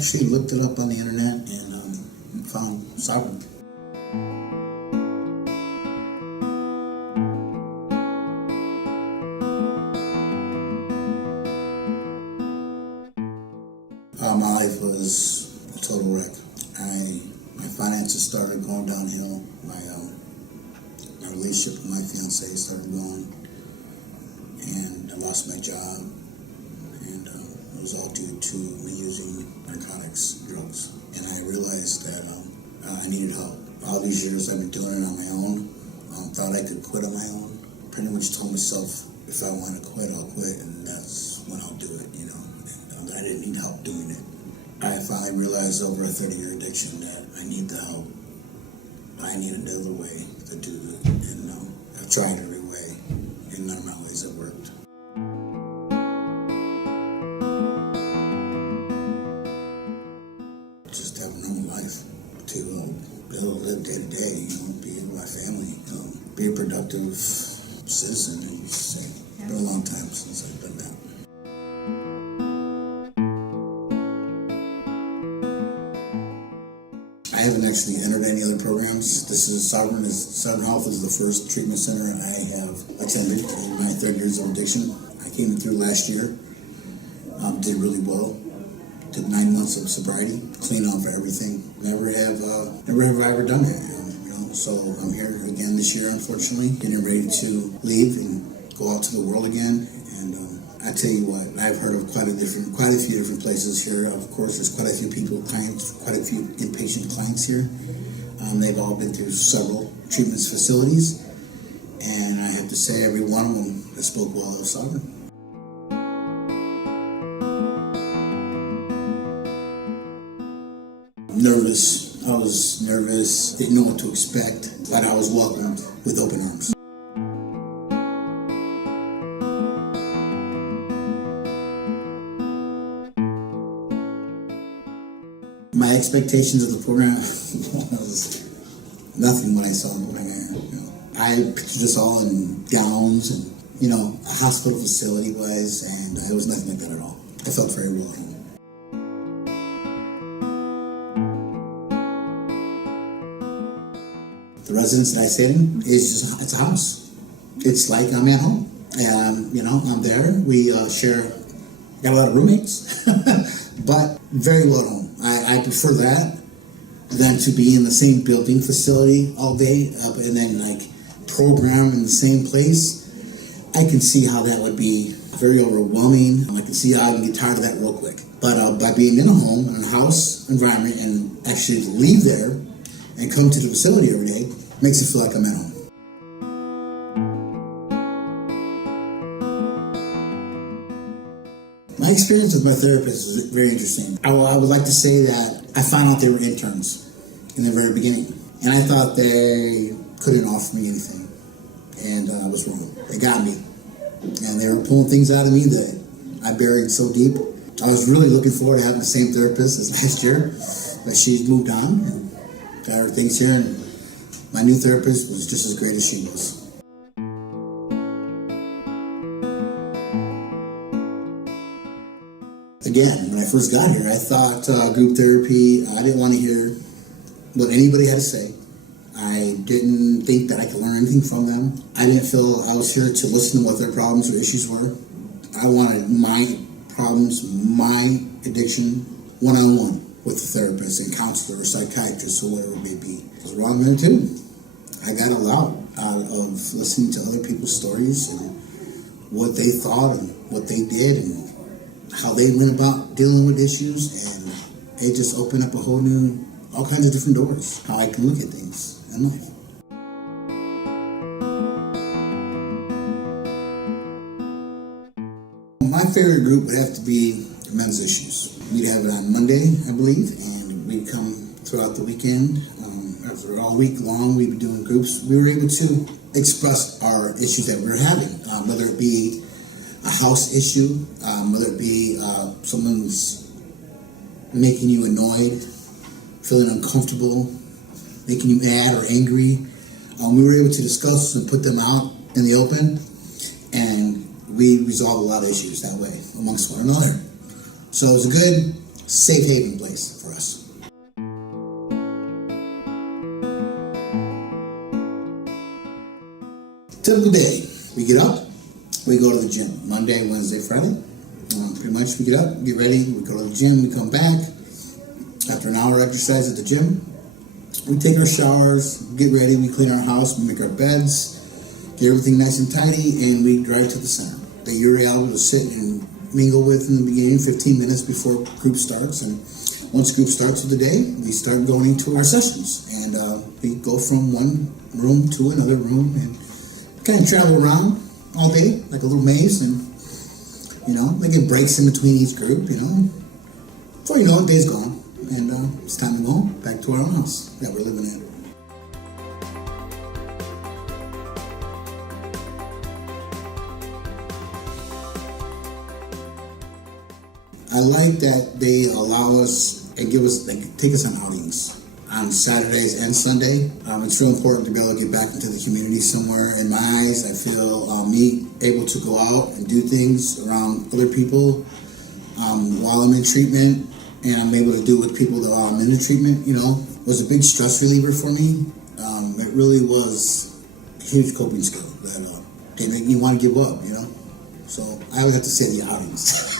actually looked it up on the internet and found Sovereign. My life was a total wreck. My finances started going downhill. My relationship with my fiance started going, and I lost my job. And it was all due to me using narcotics, drugs. And I realized that I needed help. All these years I've been doing it on my own. Thought I could quit on my own. Pretty much told myself if I want to quit, I'll quit, and that's when I'll do it. And I didn't need help doing it. I finally realized over a 30-year addiction that I need the help. I need another way to do it. And I've tried every way, and none of my ways have worked. Just have a normal life to be able to live day to day, be with my family, be a productive citizen. It's been a long time since I've done that. I haven't actually entered any other programs. This is Sovereign Health is the first treatment center I have attended in my 30 years of addiction. I came through last year, did really well. Did 9 months of sobriety, clean off everything. Never have I ever done that. So I'm here again this year, unfortunately, getting ready to leave and go out to the world again. And I tell you what, I've heard of quite a few different places here. Of course, there's quite a few clients, quite a few inpatient clients here. They've all been through several treatment facilities, and I have to say, every one of them has spoke well of Sovereign. Nervous. I was nervous, didn't know what to expect, but I was welcomed with open arms. My expectations of the program was nothing when I saw it going there. I pictured us all in gowns and, a hospital facility-wise, and it was nothing like that at all. I felt very well at home. The residence that I stayed in it's a house. It's like I'm at home. I'm there. We got a lot of roommates, but very well at home. I prefer that than to be in the same building facility all day and then program in the same place. I can see how that would be very overwhelming. I can see how I can get tired of that real quick. But by being in a home, in a house environment, and actually leave there and come to the facility every day, makes it feel like I'm at home. My experience with my therapist was very interesting. I would like to say that I found out they were interns in the very beginning, and I thought they couldn't offer me anything, and I was wrong. They got me, and they were pulling things out of me that I buried so deep. I was really looking forward to having the same therapist as last year, but she's moved on and got her things here, and my new therapist was just as great as she was. Again, when I first got here, I thought group therapy, I didn't want to hear what anybody had to say. I didn't think that I could learn anything from them. I didn't feel I was here to listen to what their problems or issues were. I wanted my problems, my addiction, one-on-one with the therapist and counselor or psychiatrist or whatever it may be. I was wrong there too. I got a lot out of listening to other people's stories and what they thought and what they did and how they went about dealing with issues, and it just opened up all kinds of different doors, how I can look at things in life. My favorite group would have to be men's issues. We'd have it on Monday, I believe, and we'd come throughout the weekend. After all week long, we'd be doing groups. We were able to express our issues that we were having, whether it be a house issue, whether it be someone's making you annoyed, feeling uncomfortable, making you mad or angry. We were able to discuss and put them out in the open, and we resolved a lot of issues that way amongst one another. So it was a good safe haven place for us. Typical day, we get up, we go to the gym. Monday, Wednesday, Friday. Pretty much we get up, get ready, we go to the gym, we come back. After an hour exercise at the gym, we take our showers, get ready, we clean our house, we make our beds, get everything nice and tidy, and we drive to the center that you're able to sit and mingle with in the beginning, 15 minutes before group starts. And once group starts of the day, we start going into our sessions. And we go from one room to another room and kind of travel around all day like a little maze. And, they get breaks in between each group, Before you know it, day's gone. And it's time to go back to our own house that we're living in. I like that they allow us and take us on outings on Saturdays and Sunday. It's real important to be able to get back into the community somewhere. In my eyes, I feel me able to go out and do things around other people while I'm in treatment, and I'm able to do with people that while I'm in the treatment, was a big stress reliever for me. It really was a huge coping skill that they make me want to give up, So I always have to say the outings.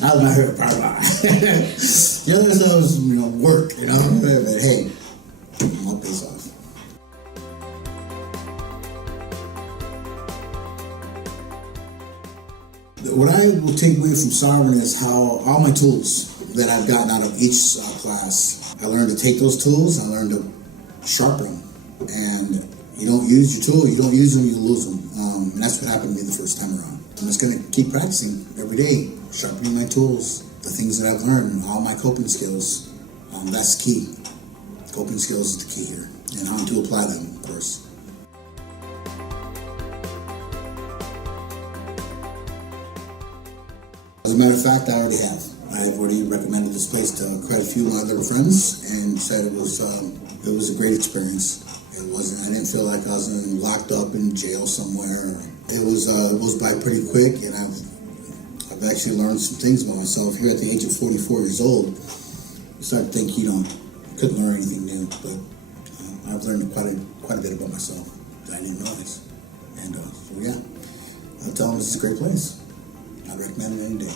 That was my favorite part about it. The other stuff was, work, but hey, it all pays off. What I will take away from Sovereign is how all my tools that I've gotten out of each class, I learned to take those tools, I learned to sharpen them. And you don't use your tool, you don't use them, you lose them. And that's what happened to me the first time around. I'm just going to keep practicing every day, sharpening my tools, the things that I've learned, all my coping skills. That's key. Coping skills is the key here, and how to apply them, of course. As a matter of fact, I already have. I've already recommended this place to quite a few of my other friends, and said it was a great experience. I didn't feel like I was locked up in jail somewhere. It was by pretty quick, and I've actually learned some things about myself. Here at the age of 44 years old, you start to think you couldn't learn anything new, but I've learned quite a bit about myself that I didn't realize. And so yeah, I'll tell them this is a great place. I'd recommend it any day.